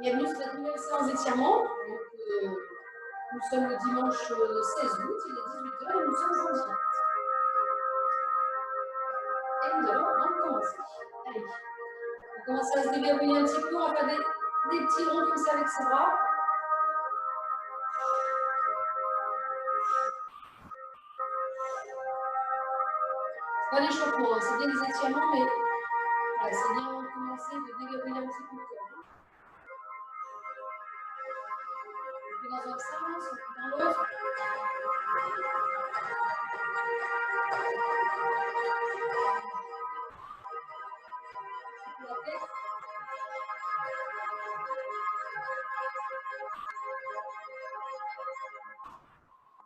Bienvenue sur cette nouvelle séance d'étirement. Nous sommes le dimanche 16 août, il est 18h et nous sommes en direct. Et nous allons donc commencer. Allez, on commence à se déverrouiller un petit peu, on va faire des petits ronds comme ça avec ses bras. Pas l'échauffement, c'est bien les étirements, mais voilà, c'est bien de commencer de déverrouiller un petit peu le corps. On fait dans un sens, on fait dans l'autre. La tête.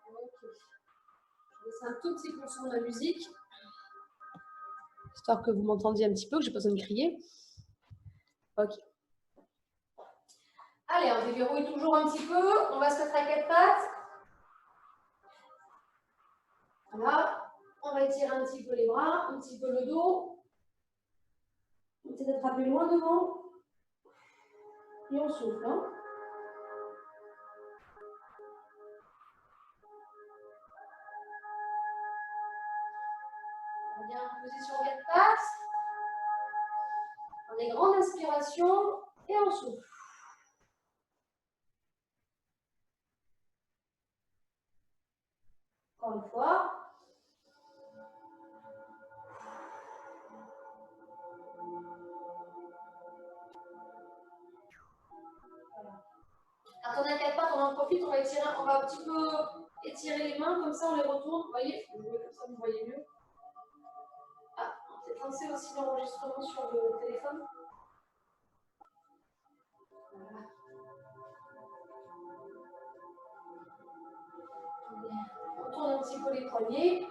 Ok. Je laisse un tout petit peu sur la musique. Histoire que vous m'entendiez un petit peu, que j'ai pas besoin de crier. Ok. Allez, on déverrouille toujours un petit peu. On va se mettre à quatre pattes. Voilà. On va étirer un petit peu les bras, un petit peu le dos. On essaie d'attraper loin devant. Et on souffle. Hein. On revient en position quatre pattes. On est grande inspiration et on souffle. Encore une fois. Voilà. Quand on est à quatre pattes, on en profite, on va un petit peu étirer les mains, comme ça on les retourne. Vous voyez, je vais comme ça, vous voyez mieux. Ah, on peut lancer aussi l'enregistrement sur le téléphone. Voilà. On tourne un petit peu les poignets.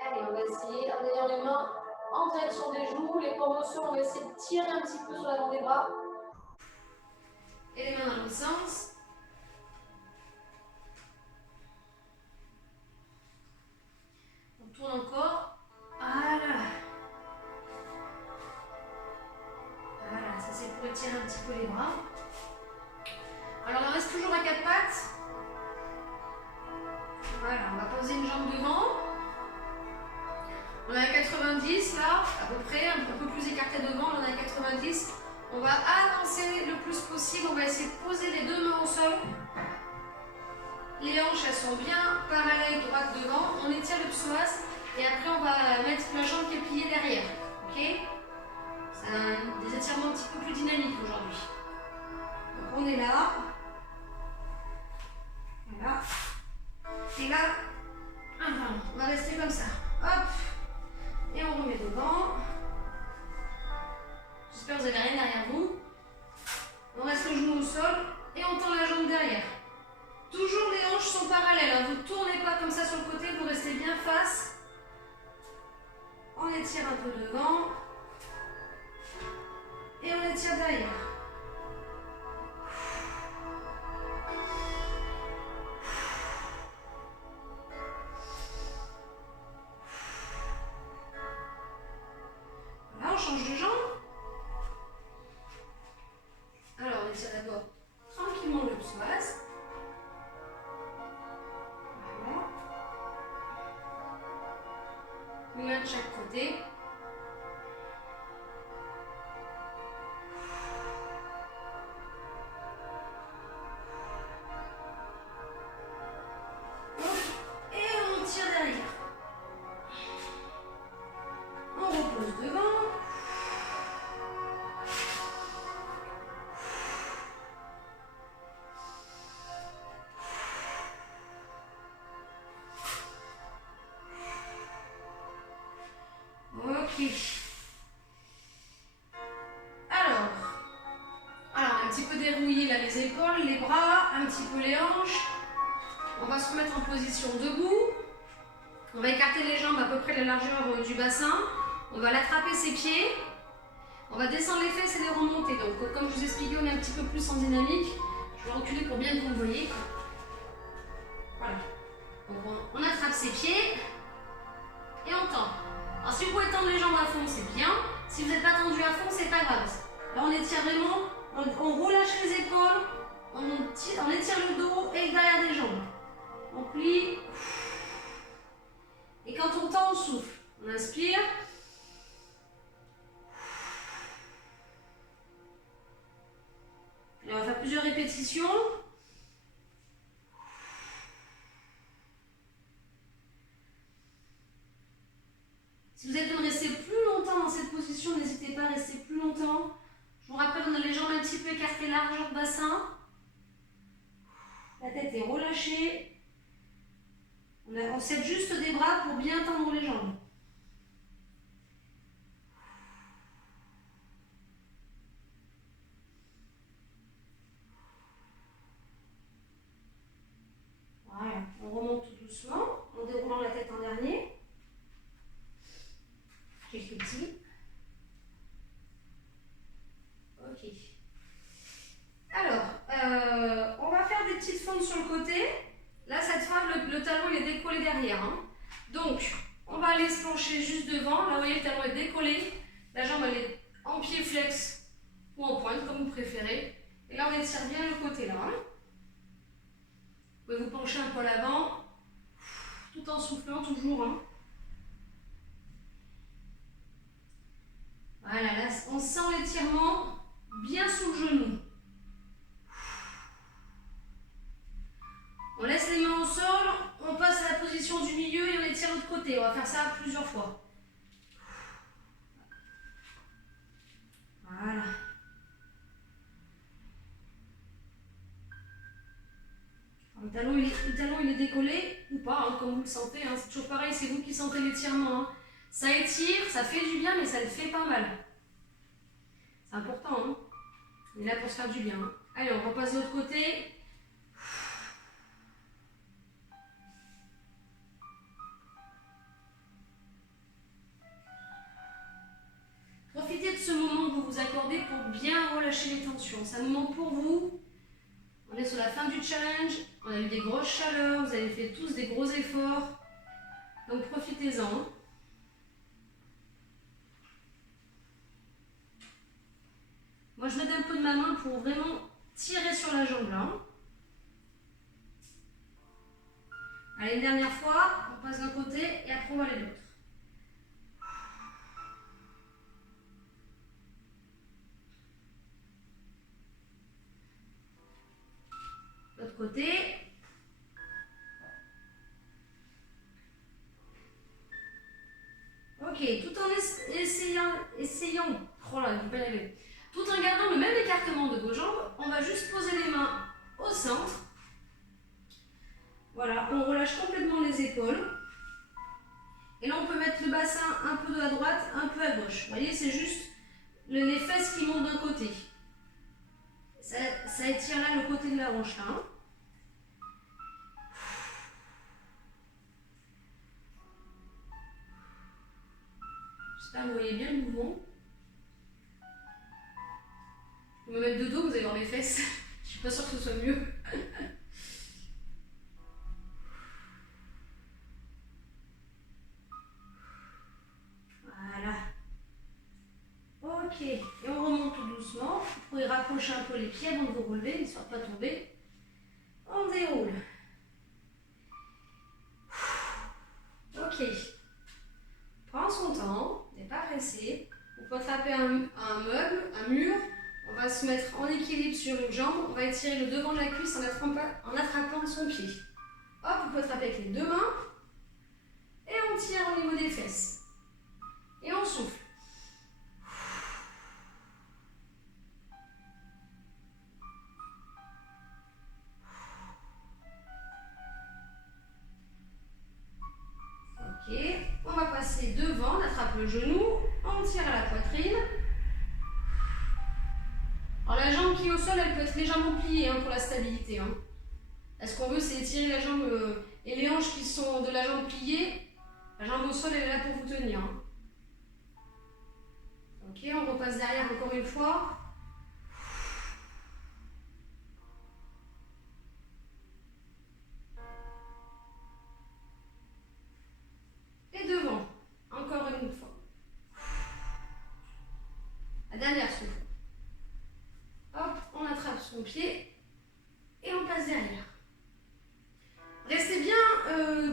Allez, on va essayer, en ayant les mains en direction des genoux, les paumes au sol, on va essayer de tirer un petit peu sur l'avant des bras. Et les mains dans l'autre sens. On tourne encore. Voilà. Voilà, ça c'est pour étirer un petit peu les bras. Alors on reste toujours à quatre pattes. Voilà, on va poser une jambe devant. On est à 90 là, à peu près, un peu plus écarté devant, on est à 90. On va avancer le plus possible, on va essayer de poser les deux mains au sol. Les hanches, elles sont bien parallèles, droite devant. On étire le psoas et après on va mettre la jambe qui est pliée derrière. Ok? C'est des étirements un petit peu plus dynamiques aujourd'hui. Donc on est là. Voilà. Et là, on va rester comme ça. Hop. Et on remet devant. J'espère que vous n'avez rien derrière vous. On reste le genou au sol et on tend la jambe derrière. Toujours les hanches sont parallèles. Hein. Vous ne tournez pas comme ça sur le côté, vous restez bien face. On étire un peu devant. Et on étire derrière. Voilà, on change de jambe. Alors, on étire d'abord tranquillement le psoas. Voilà. Une main de chaque côté. Alors, un petit peu dérouiller là les épaules, les bras, un petit peu les hanches. On va se remettre en position debout. On va écarter les jambes à peu près la largeur du bassin. On va l'attraper ses pieds. On va descendre les fesses et les remonter. Donc, comme je vous expliquais, on est un petit peu plus en dynamique. Je vais reculer pour bien que vous me voyez. Voilà. Donc, on attrape ses pieds et on tend. Alors, si vous pouvez tendre les jambes à fond, c'est bien. Si vous n'êtes pas tendu à fond, c'est pas grave. Là, on étire vraiment, on relâche les épaules, on étire le dos et le derrière des jambes. On plie. Et quand on tend, on souffle. On inspire. Et on va faire plusieurs répétitions. Si vous avez besoin de rester plus longtemps dans cette position, n'hésitez pas à rester plus longtemps. Je vous rappelle, on a les jambes un petit peu écartées, largeur de bassin. La tête est relâchée. On s'aide juste des bras pour bien tendre les jambes. Voilà, on remonte tout doucement en déroulant la tête en dernier. Quelques petits. Ok. Alors, on va faire des petites fentes sur le côté. Là, cette fois, le talon il est décollé derrière. Hein. Donc, on va aller se pencher juste devant. Là, vous voyez, le talon est décollé. La jambe, elle est en pied flex ou en pointe, comme vous préférez. Et là, on étire bien le côté là. Hein. Vous pouvez vous pencher un peu à l'avant, tout en soufflant toujours. Hein. Voilà, là, on sent l'étirement bien sous le genou. On laisse les mains au sol, on passe à la position du milieu et on étire l'autre côté. On va faire ça plusieurs fois. Voilà. Le talon il est décollé ou pas, hein, comme vous le sentez. Hein. C'est toujours pareil, c'est vous qui sentez l'étirement. Hein. Ça étire, ça fait du bien, mais ça ne fait pas mal. C'est important. Hein. On est là pour se faire du bien. Hein. Allez, on repasse de l'autre côté. Profitez de ce moment que vous vous accordez pour bien relâcher les tensions. C'est un moment pour vous. On est sur la fin du challenge. On a eu des grosses chaleurs. Vous avez fait tous des gros efforts. Donc profitez-en. Moi, je mets un peu de ma main pour vraiment tirer sur la jambe là. Allez, une dernière fois. On passe d'un côté et après on va aller de l'autre. L'autre côté. Ok, tout en essayant, oh là, je vais pas y arriver. Tout en gardant le même écartement de vos jambes, on va juste poser les mains au centre. Voilà, on relâche complètement les épaules. Et là, on peut mettre le bassin un peu à droite, un peu à gauche. Vous voyez, c'est juste les fesses qui montent d'un côté. Ça étire là le côté de la hanche là. J'espère que vous voyez bien le mouvement. Je vais me mettre de dos, vous allez voir mes fesses. Je suis pas sûre que ce soit mieux. Voilà. Ok, et on remonte tout doucement. Vous pouvez rapprocher un peu les pieds avant de vous relever, histoire de ne pas tomber. On déroule. Ok. Prends son temps, n'est pas pressé. Vous pouvez attraper un meuble, un mur. On va se mettre en équilibre sur une jambe. On va étirer le devant de la cuisse en attrapant son pied. Hop, vous pouvez attraper avec les deux mains. Et on tire au niveau des fesses. Et on souffle. Ok, on va passer devant, on attrape le genou, on tire à la poitrine. Alors la jambe qui est au sol, elle peut être légèrement pliée hein, pour la stabilité. Hein. Là, ce qu'on veut, c'est étirer la jambe et les hanches qui sont de la jambe pliée. La jambe au sol, elle est là pour vous tenir. Hein. Ok, on repasse derrière encore une fois. Et devant, encore une fois. La dernière souffle.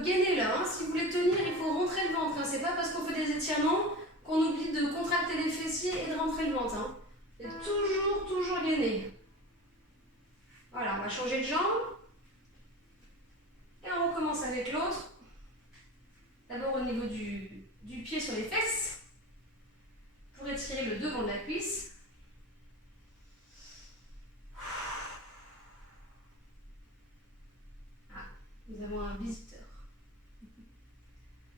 gainer là. Hein. Si vous voulez tenir, il faut rentrer le ventre. Hein. C'est pas parce qu'on fait des étirements qu'on oublie de contracter les fessiers et de rentrer le ventre. Hein. Et toujours gainer. Voilà, on va changer de jambe. Et on recommence avec l'autre. D'abord au niveau du pied sur les fesses. Pour étirer le devant de la cuisse. Ah, nous avons un visiteur.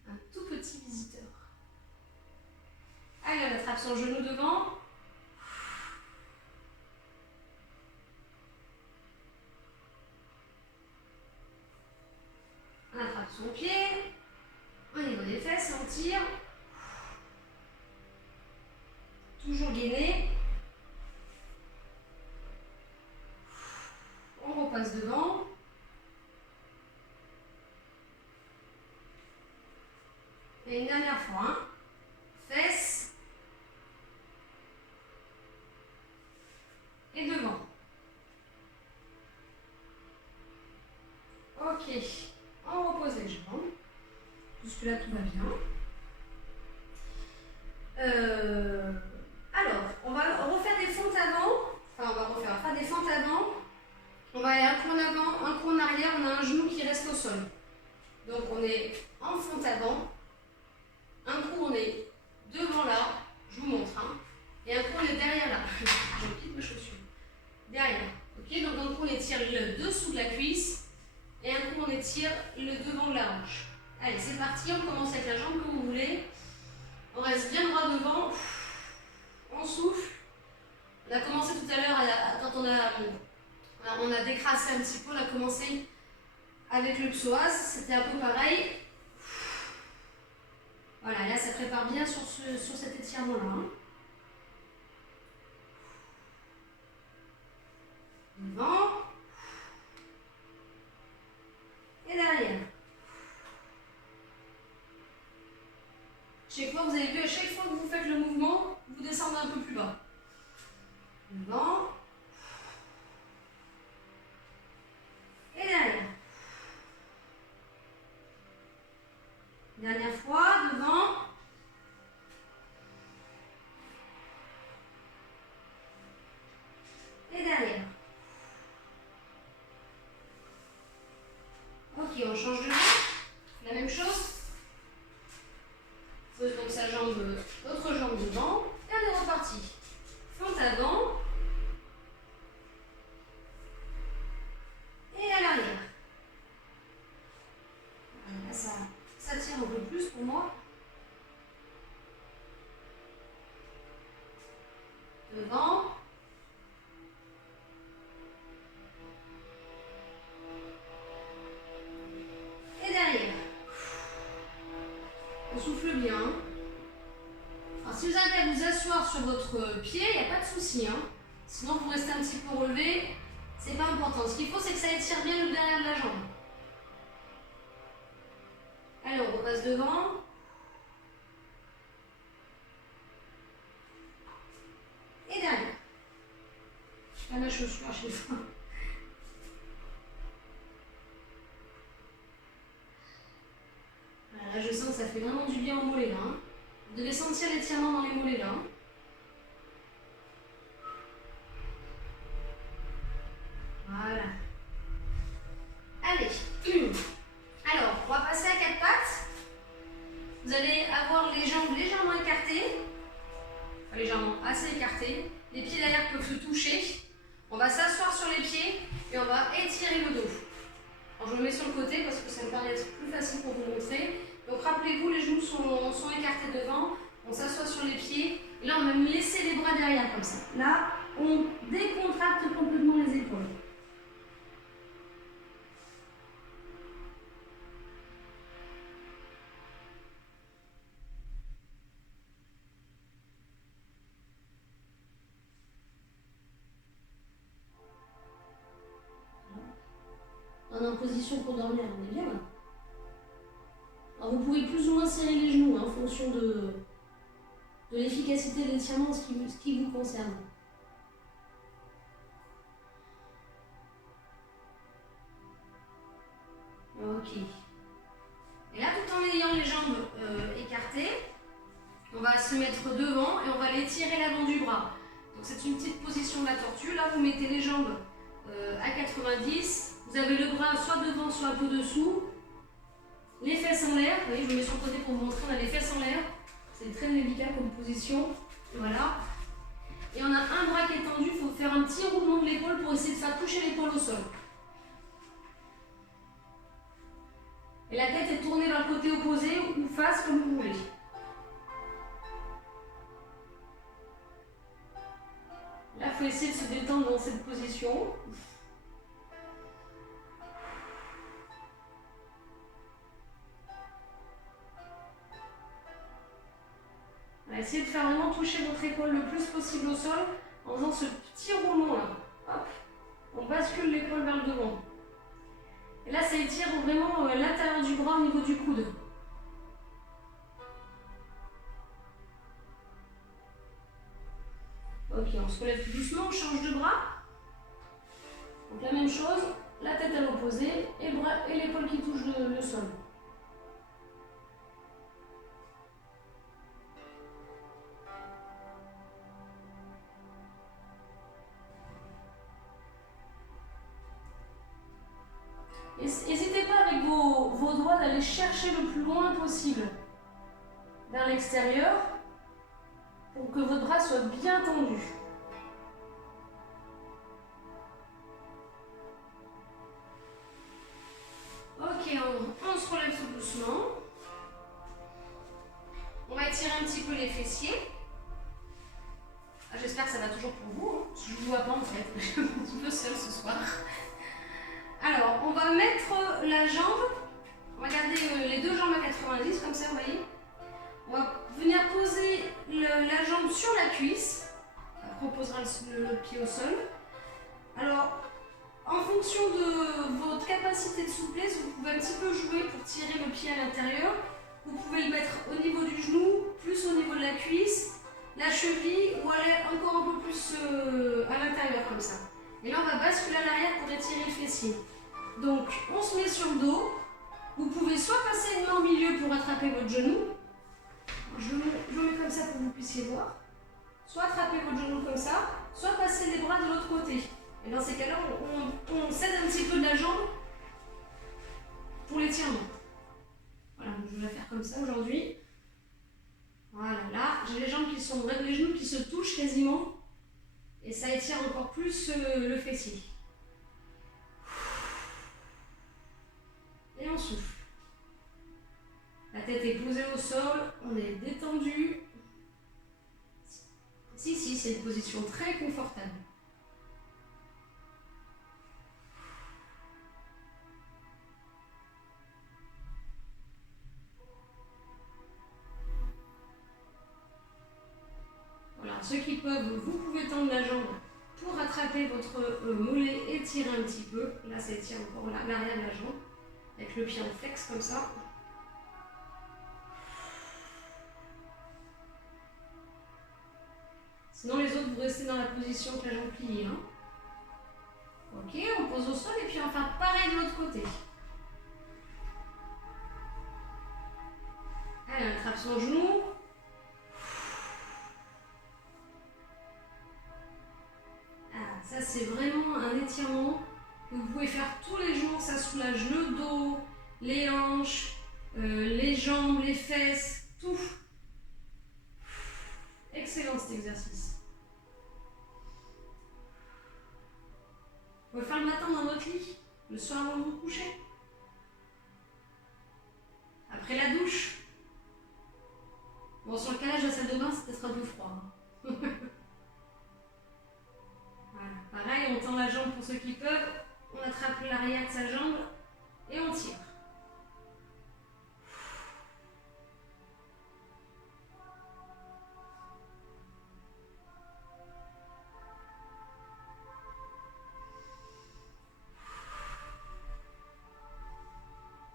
Un tout petit visiteur. Allez, on attrape son genou devant. On attrape son pied. Au niveau des fesses, on tire. Toujours gainé. On repasse devant. Et une dernière fois. Hein. Fesses. Et devant. Ok. On repose les jambes. Jusque là tout va bien. Alors, on va refaire des fentes avant. Enfin, on va faire des fentes avant. On va aller un coup en avant, un coup en arrière. On a un genou qui reste au sol. Donc, on est en fente avant. Un coup, on est devant là. Je vous montre. Hein. Et un coup, on est derrière là. Je quitte mes chaussures. Derrière. Ok, donc un coup, on étire le dessous de la cuisse. Et un coup, on étire le devant de la hanche. Allez, c'est parti. On commence avec la jambe que vous voulez. On reste bien droit devant. On souffle. On a commencé tout à l'heure, quand on a décrassé un petit peu, on a commencé avec le psoas. C'était un peu pareil. Voilà, là, ça prépare bien sur cet étirement-là. Hein. Devant. Et derrière. Chaque fois, vous avez vu, à chaque fois que vous faites le mouvement, vous descendez un peu plus bas. Devant. Et derrière. Dernière fois, devant. Et derrière. Ok, on change de jambe. La même chose. Pose donc sa jambe, l'autre jambe devant. Et on est reparti. Fente avant. Et à l'arrière. Là, ça tire un peu plus pour moi. Devant. Et derrière. On souffle bien. Alors, si vous avez à vous asseoir sur votre pied, il n'y a pas de souci. Hein. Sinon, vous restez un petit peu relevé. C'est pas important. Ce qu'il faut, c'est que ça étire bien le derrière de la jambe. Allez, on repasse devant. Et derrière. Je fais la chaussure à chaque fois. Voilà, là, je sens que ça fait vraiment du bien aux mollets là. Hein. Vous devez sentir l'étirement dans les mollets là. Hein. Voilà. Allez. Alors, on va passer à quatre pattes. Vous allez avoir les jambes légèrement écartées. Enfin, légèrement assez écartées. Les pieds derrière peuvent se toucher. On va s'asseoir sur les pieds et on va étirer le dos. Alors, je me mets sur le côté parce que ça me paraît être plus facile pour vous montrer. Donc, rappelez-vous, les genoux sont écartés devant. On s'assoit sur les pieds. Et là, on va laisser les bras derrière comme ça. Là, on décontracte complètement les épaules. On est en position pour dormir, on est bien là. Alors vous pouvez plus ou moins serrer les genoux hein, en fonction de l'efficacité de l'étirement, ce qui vous concerne. Ok. va se mettre devant et on va l'étirer l'avant du bras. Donc c'est une petite position de la tortue. Là, vous mettez les jambes à 90. Vous avez le bras soit devant, soit un peu dessous. Les fesses en l'air. Vous voyez, je me mets sur le côté pour vous montrer. On a les fesses en l'air. C'est très délicat comme position. Voilà. Et on a un bras qui est tendu. Il faut faire un petit roulement de l'épaule pour essayer de faire toucher l'épaule au sol. Et la tête est tournée vers le côté opposé ou face comme vous voulez. Là, il faut essayer de se détendre dans cette position. Essayez de faire vraiment toucher votre épaule le plus possible au sol en faisant ce petit roulement là. Hop. On bascule l'épaule vers le devant. Et là, ça étire vraiment l'intérieur du bras au niveau du coude. Ok, on se relève tout doucement, on change de bras. Donc la même chose, la tête à l'opposé et l'épaule qui touche le sol. N'hésitez pas avec vos doigts d'aller chercher le plus loin possible vers l'extérieur pour que votre bras soit bien tendu. Ok, on se relève tout doucement. On va étirer un petit peu les fessiers. J'espère que ça va toujours pour vous, hein, parce que je ne vous vois pas en fait, je suis un petit peu seule ce soir. Alors, on va mettre la jambe, on va garder les deux jambes à 90, comme ça, vous voyez. On va venir poser la jambe sur la cuisse. Après, on posera le pied au sol. Alors, en fonction de votre capacité de souplesse, vous pouvez un petit peu jouer pour tirer le pied à l'intérieur. Vous pouvez le mettre au niveau du genou, plus au niveau de la cuisse, la cheville, ou aller encore un peu plus à l'intérieur, comme ça. Et là, on va basculer à l'arrière pour étirer le fessier. Donc, on se met sur le dos. Vous pouvez soit passer une main au milieu pour attraper votre genou. Je le mets comme ça pour que vous puissiez voir. Soit attraper votre genou comme ça, soit passer les bras de l'autre côté. Et dans ces cas-là, on cède un petit peu de la jambe pour l'étirement. Voilà, je vais la faire comme ça aujourd'hui. Voilà, là, j'ai les jambes qui sont, les genoux qui se touchent quasiment. Et ça étire encore plus le fessier. Et on souffle. La tête est posée au sol, on est détendu. Si, c'est une position très confortable. Voilà, ceux qui peuvent, vous pouvez tendre la jambe pour attraper votre mollet et tirer un petit peu. Là, ça étire encore l'arrière de la jambe. Avec le pied en flex comme ça. Sinon les autres, vous restez dans la position avec la jambe pliée. Hein. Ok, on pose au sol et puis on va faire pareil de l'autre côté. Allez, on attrape son genou. Ah, ça c'est vraiment un étirement que vous pouvez faire tous les jours. Ça soulage le dos, les hanches, les jambes, les fesses, tout. Excellent cet exercice. Vous pouvez le faire le matin dans votre lit, le soir avant de vous coucher. Après la douche. Bon, sur le calage de la salle de bain, c'est peut-être un peu froid. Voilà. Pareil, on tend la jambe pour ceux qui peuvent. On attrape l'arrière de sa jambe et on tire.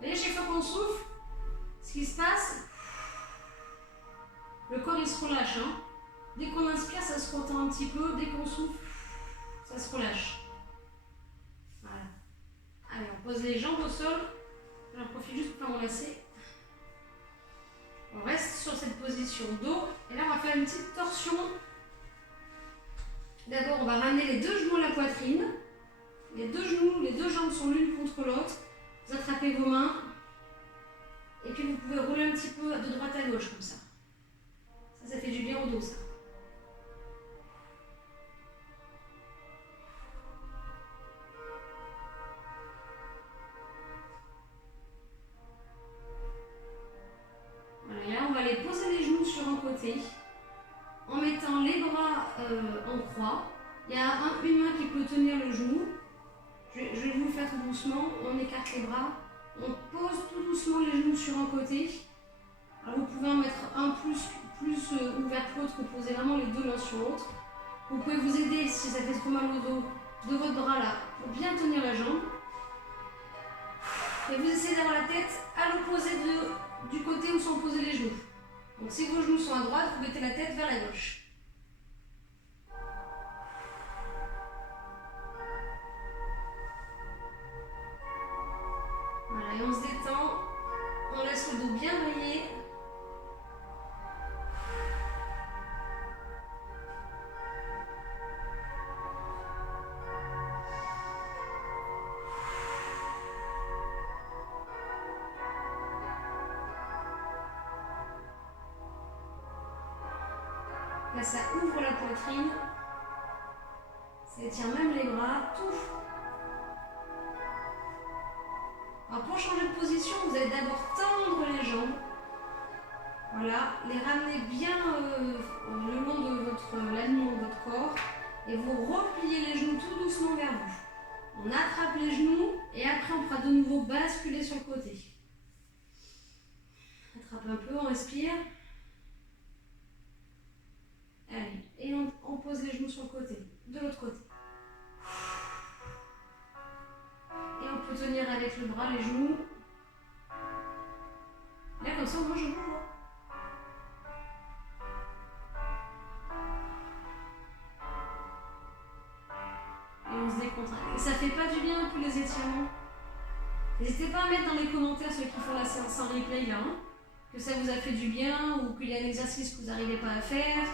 Vous voyez, chaque fois qu'on souffle, ce qui se passe, le corps il se relâche. Hein. Dès qu'on inspire, ça se retend un petit peu. Dès qu'on souffle, ça se relâche. Voilà. Allez, on pose les jambes au sol. J'en profite juste pour faire enlacer. On reste sur cette position dos. Et là, on va faire une petite torsion. D'abord, on va ramener les deux genoux à la poitrine. Les deux genoux, les deux jambes sont l'une contre l'autre. Vous attrapez vos mains. Et puis, vous pouvez rouler un petit peu de droite à gauche, comme ça. Ça fait du bien au dos, ça. Voilà, et là, on va aller poser les genoux sur un côté. En mettant les bras en croix. Il y a une main qui peut tenir le genou. Je vais vous le faire tout doucement. On écarte les bras. On pose tout doucement les genoux sur un côté. Alors vous pouvez en mettre un plus ouvert que l'autre, que poser vraiment les deux l'un sur l'autre. Vous pouvez vous aider, si ça fait trop mal au dos, de votre bras là, pour bien tenir la jambe. Et vous essayez d'avoir la tête à l'opposé du côté où sont posés les genoux. Donc si vos genoux sont à droite, vous mettez la tête vers la gauche. Voilà, et on se détend. On laisse le dos bien briller. Là, ça ouvre la poitrine. Ça étire même les bras, tout. Alors pour changer de position, vous allez d'abord tendre les jambes. Voilà, les ramener bien le long de l'alignement de votre corps. Et vous repliez les genoux tout doucement vers vous. On attrape les genoux et après on pourra de nouveau basculer sur le côté. Attrape un peu, on respire. Allez, et on pose les genoux sur le côté, de l'autre côté. Et on peut tenir avec le bras les genoux. Là, comme ça, moi je bouge. Et on se décontracte. Et ça fait pas du bien tous les étirements. N'hésitez pas à mettre dans les commentaires ceux qui font la séance en replay là, hein, que ça vous a fait du bien ou qu'il y a un exercice que vous n'arrivez pas à faire.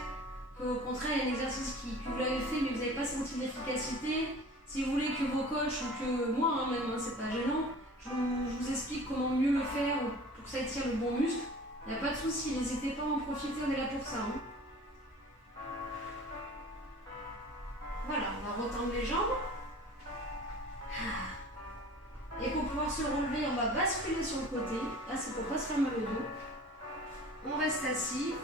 Qu'au contraire, il y a un exercice que vous l'avez fait mais vous n'avez pas senti l'efficacité. Si vous voulez que vos coachs ou que moi même, c'est pas gênant, je vous explique comment mieux le faire pour que ça étire le bon muscle. Il n'y a pas de souci, n'hésitez pas à en profiter, on est là pour ça. Hein. Voilà, on va retendre les jambes. Et pour pouvoir se relever, on va basculer sur le côté. Là, c'est pour ne pas se faire mal au dos. On reste assis.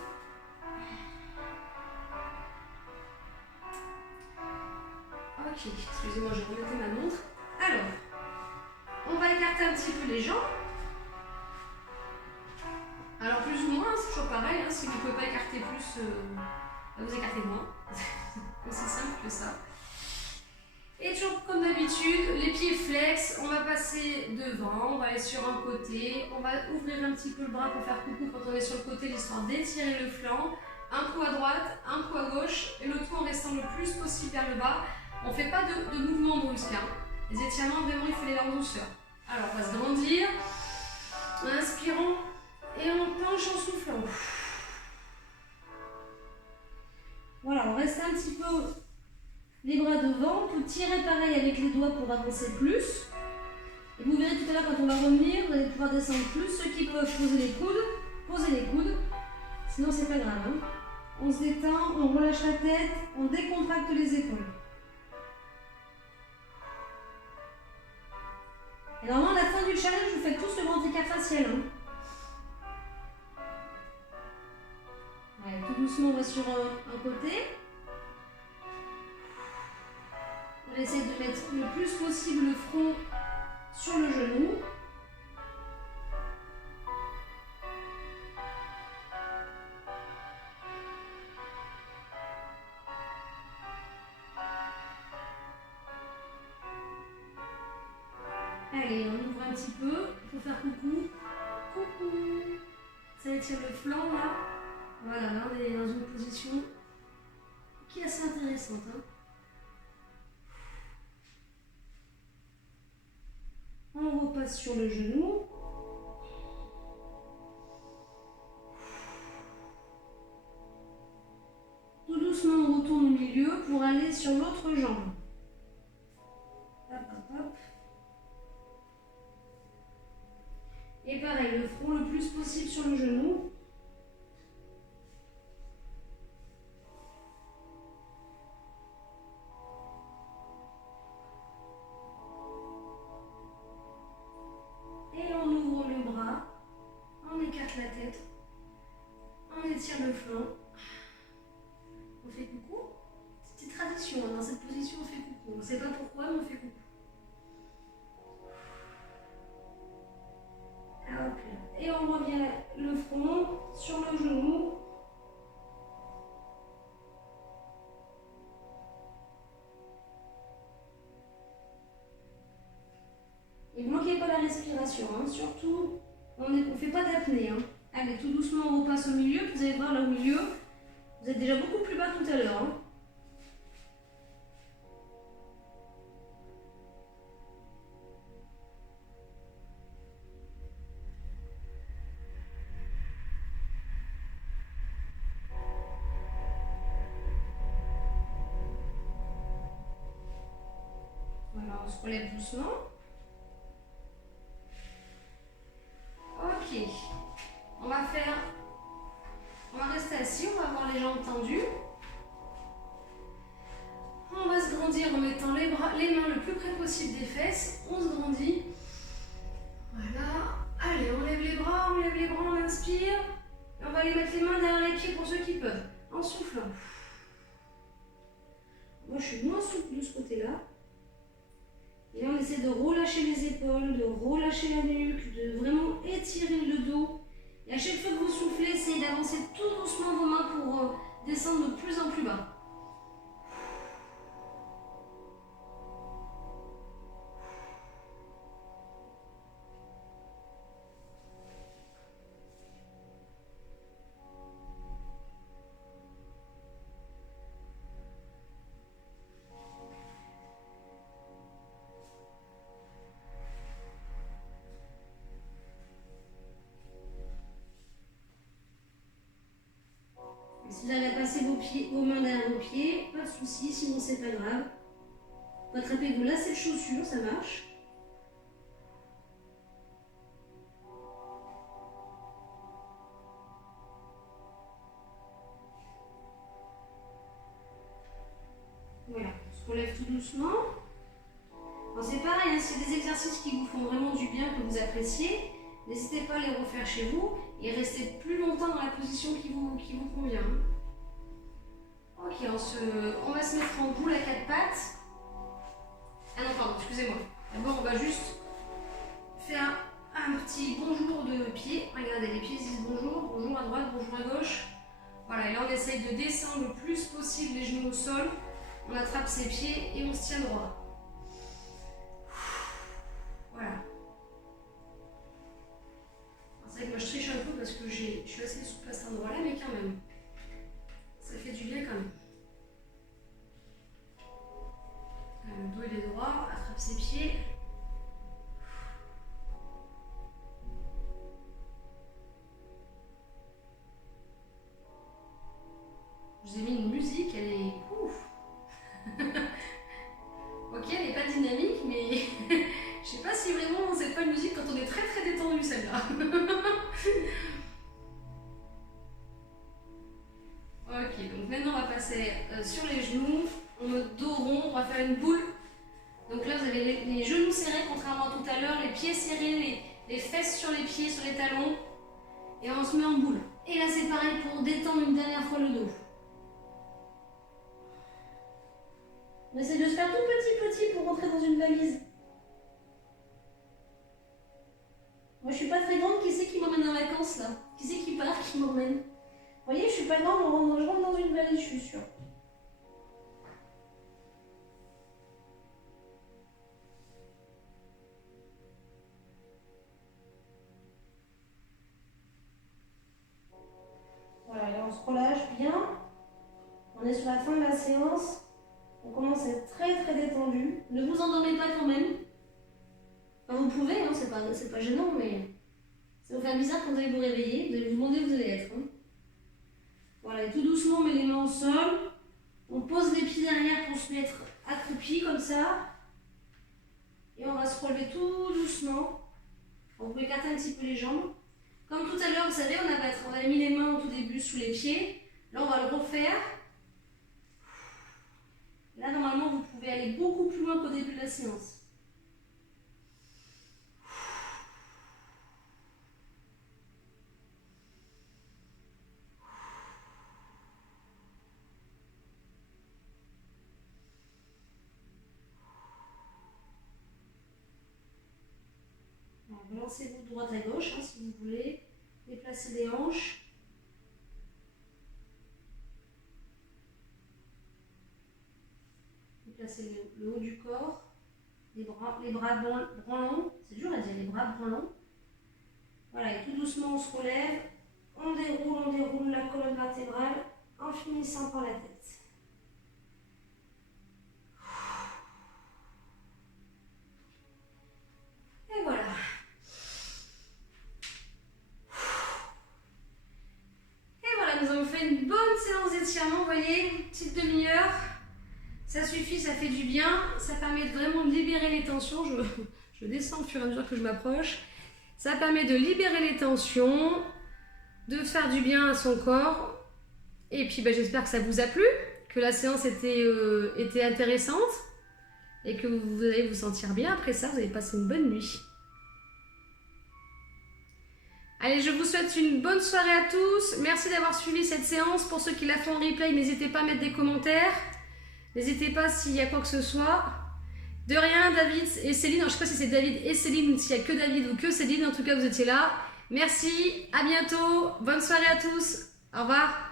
Ok, excusez-moi, je remettais ma montre. Alors, on va écarter un petit peu les jambes. Alors, plus ou moins, c'est toujours pareil. Hein, si vous ne pouvez pas écarter plus, vous écartez moins. Aussi simple que ça. Et toujours comme d'habitude, les pieds flex. On va passer devant, on va aller sur un côté. On va ouvrir un petit peu le bras pour faire coucou quand on est sur le côté, l'histoire d'étirer le flanc. Un coup à droite, un coup à gauche. Et le tout en restant le plus possible vers le bas. On ne fait pas de mouvement brusque. Hein. Les étirements, vraiment, il faut les faire en douceur. Alors, on va se grandir. En inspirant et on penche en soufflant. Voilà, on reste un petit peu les bras devant. On peut tirer pareil avec les doigts pour avancer plus. Et vous verrez tout à l'heure, quand on va revenir, vous allez pouvoir descendre plus. Ceux qui peuvent poser les coudes, posez les coudes. Sinon, c'est pas grave. Hein. On se détend, on relâche la tête, on décontracte les épaules. Et normalement, à la fin du challenge, vous faites tous le grand écart facial. Hein. Allez, tout doucement, on va sur un côté. On essaie de mettre le plus possible le front sur le genou. Allez, on ouvre un petit peu, il faut faire coucou. Coucou. Ça étire le flanc là. Voilà, là on est dans une position qui est assez intéressante. Hein. On repasse sur le genou. doucement, on retourne au milieu pour aller sur l'autre jambe. Hop, hop, hop. Et pareil, le front le plus possible sur le genou. Et on ouvre le bras, on écarte la tête, on étire le flanc. On fait coucou. C'est une tradition, hein, dans cette position on fait coucou. On ne sait pas pourquoi, mais on fait coucou. Hop là. Et on revient le front sur le genou. Et bloquez pas la respiration, hein. Surtout, on ne fait pas d'apnée. Hein. Allez, tout doucement, on repasse au milieu. Vous allez voir là au milieu, vous êtes déjà beaucoup plus bas tout à l'heure. Hein. Voilà, on se relève doucement. Ok. On va rester assis, on va avoir les jambes tendues. On va se grandir en mettant les mains le plus près possible des fesses. On se grandit. Voilà. Allez, on lève les bras, on inspire. Et on va aller mettre les mains derrière les pieds pour ceux qui peuvent. En soufflant. Moi, je suis moins souple de ce côté-là. Et là, on essaie de relâcher les épaules, de relâcher la nuque, de vraiment étirer le dos. Et à chaque fois que vous soufflez, essayez d'avancer tout doucement vos mains pour descendre de plus en plus bas. Si vous avez à passer vos mains derrière vos pieds, pas de souci, sinon c'est pas grave. Vous attrapez vos lacets de chaussures, ça marche. Voilà, on se relève tout doucement. C'est pareil, hein, s'il y a des exercices qui vous font vraiment du bien, que vous appréciez, n'hésitez pas à les refaire chez vous et restez plus longtemps dans la position qui vous convient. Ok, on va se mettre en boule à quatre pattes. Ah non, pardon, excusez-moi. D'abord, on va juste faire un petit bonjour de pied. Regardez, les pieds disent bonjour, bonjour à droite, bonjour à gauche. Voilà, et là on essaye de descendre le plus possible les genoux au sol. On attrape ses pieds et on se tient droit. Voilà. C'est vrai que moi je triche un peu parce que je suis assez souple à cet endroit-là, mais quand même. Ça fait du bien quand même. Le dos il est droit, attrape ses pieds. Je vous ai mis une musique, elle est ouf. Ok, elle n'est pas dynamique, mais je sais pas si vraiment c'est pas une musique quand on est très très détendu celle-là. Ok, donc maintenant on va passer sur les genoux, en mode dos rond, on va faire une boule. Donc là vous avez les genoux serrés contrairement à tout à l'heure, les pieds serrés, les fesses sur les pieds, sur les talons. Et on se met en boule. Et là c'est pareil pour détendre une dernière fois le dos. On essaie de se faire tout petit pour rentrer dans une valise. Moi je suis pas très grande, qui c'est qui m'emmène en vacances là? Qui c'est qui part, qui m'emmène? Vous voyez, je suis pas grande, je rentre dans une valise, je suis sûre. Voilà, là on se relâche bien. On est sur la fin de la séance. On commence à être très très détendu. Ne vous endormez pas quand même. Enfin, vous pouvez, hein, c'est pas gênant, mais ça va vous faire bizarre quand vous allez vous réveiller. Vous allez vous demander où vous allez être. Hein. Voilà, et tout doucement, on met les mains au sol. On pose les pieds derrière pour se mettre accroupi comme ça. Et on va se relever tout doucement. On peut écarter un petit peu les jambes. Comme tout à l'heure, vous savez, on avait mis les mains au tout début sous les pieds. Là, on va le refaire. Là, normalement, vous pouvez aller beaucoup plus loin qu'au début de la séance. Balancez-vous de droite à gauche hein, si vous voulez. Déplacez les hanches. Déplacez le haut du corps. Les bras branlants. C'est dur à dire, les bras branlants. Voilà, et tout doucement on se relève. On déroule la colonne vertébrale en finissant par la tête. Et voilà. Nous avons fait une bonne séance d'étirement, vous voyez, une petite demi-heure. Ça suffit, ça fait du bien. Ça permet vraiment de libérer les tensions. Je descends au fur et à mesure que je m'approche. Ça permet de libérer les tensions, de faire du bien à son corps. Et puis j'espère que ça vous a plu, que la séance était intéressante et que vous allez vous sentir bien. Après ça, vous allez passer une bonne nuit. Allez, je vous souhaite une bonne soirée à tous. Merci d'avoir suivi cette séance. Pour ceux qui la font en replay, n'hésitez pas à mettre des commentaires. N'hésitez pas s'il y a quoi que ce soit. De rien, David et Céline. Alors, je ne sais pas si c'est David et Céline ou s'il n'y a que David ou que Céline. En tout cas, vous étiez là. Merci, à bientôt. Bonne soirée à tous. Au revoir.